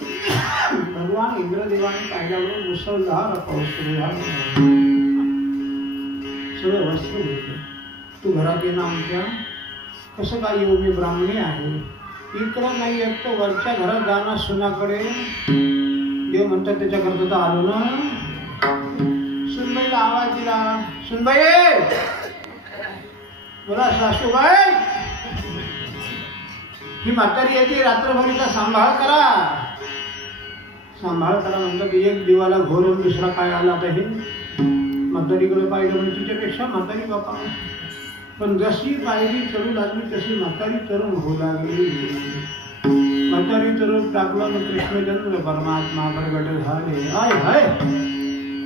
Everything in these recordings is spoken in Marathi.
भगवान इंद्रदेवाने पाहिल्यावर मुसळधार पाऊस सुरू झाला. सगळं वस्त्र घेतलं. तू घरात ये ना आमच्या. कसं काय येऊ, मी ब्राह्मणी आहे. इकडं नाही येत तर वरच्या घरात जाणार सुनाकडे. देव म्हणतात त्याच्याकरता तर आलो ना. सुनबाईला आवाज दिला. सुनबाई बोला सासूबाई, ही म्हातारी येते, रात्रभरीचा सांभाळ करा. सांभाळ करा म्हणतात. एक दिवाला घोर दुसरा काय आला आता हे म्हातारीकडे पाहिलं म्हणजे तिच्यापेक्षा म्हातारी बापा. पण जशी पायरी चढू लागली तशी म्हातारी तरुण होऊ लागली. म्हातारी तरुण टाकलं मग कृष्णचंद्र परमात्मा प्रगट झाले. आय हाय,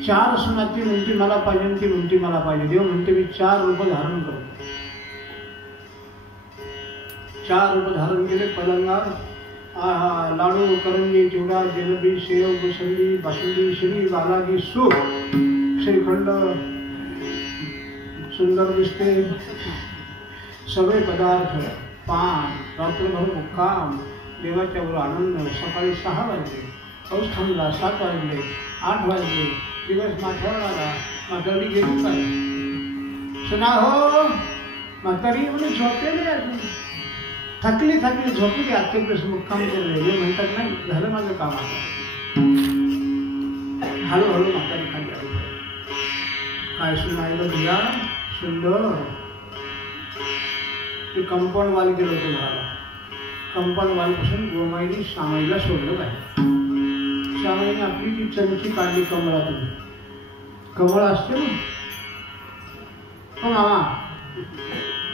4 सुनाची म्हणती मला पाहिजे, ती म्हणती मला पाहिजे. देव म्हणते मी 4 रूप धारण करतो. 4 रूप धारण केले. पलंगार लाडू, करंजी, चिवडा, जिलेबी, शेव, बुसंदी, बासुंदी, श्री बालाजी, सूप, श्रीखंड सुंदर दिसते. सगळे पदार्थ, पान, रात्रभर मुक्काम, देवाच्या वर आनंद. सकाळी 6 वाजले, पाऊस थांबला. 7 वाजले, 8 वाजले, दिवस माथ्यावर आला. म्हातारी गेली काय? सुना हो, म्हातारी म्हणजे झोपलेली अजून. थकली झोपली. आजचे दिवस मुक्काम केले. हे म्हणतात नाही झालं माझं काम. आता हळूहळू म्हातारी खाली आली. काय सुनायला दिला सुंदर. ते कंपाऊंड वाल गेलं होतं घराला. कंपाऊंड वालपासून गोमाईने श्यामाईला सोडलं पाहिजे. श्यामाईने आपली ती चमची काढली कमळातून. कमळ असते ना. हो मामा,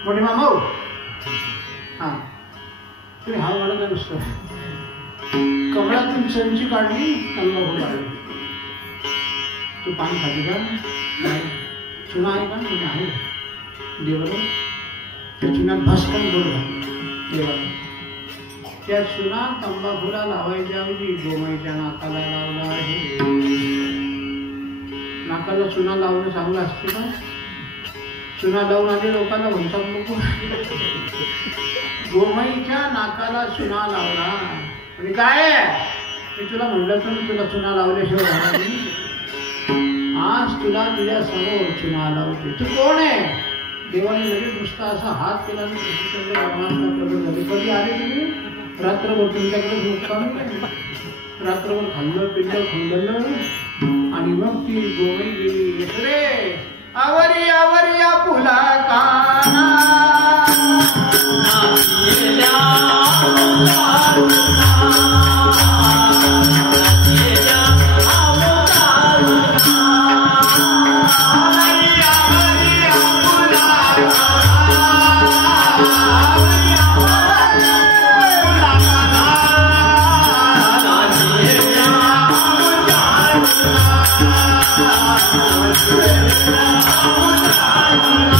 मोठे मामा हो. हा तुम्ही हा म्हणत नसतं. कमळातून चमची काढली, तंबाखू काढली. तू पान खाते का? नाही. चुना आहे का? म्हणजे आहे. देवाला त्या चुन्यात भस्कन गोड घातलं. देवाला त्या चुना तंबाखूला लावायच्या ऐवजी गोमाईच्या नाकाला लावला आहे. नाकाला चुना लावणं चांगलं असते का? चुना लावून आले लोकांना म्हणतात नको. गोमाईच्या नाकाला चुना लावला म्हणजे काय? मी तुला म्हणलं तर तुला चुना लावल्याशिवाय राहणार नाही. आज तुला तुझ्या समोर चुना लावते. तू कोण आहे? देवाने लगेच नुसता असा हात केला. कधी आले तुम्ही? रात्रभर तुमच्याकडे मुक्काम. रात्रभर खाल्लं पिल्लं खाल्लं आणि मग ती गोमाई गेली. रे आवरी आवरी फुला काना Oh,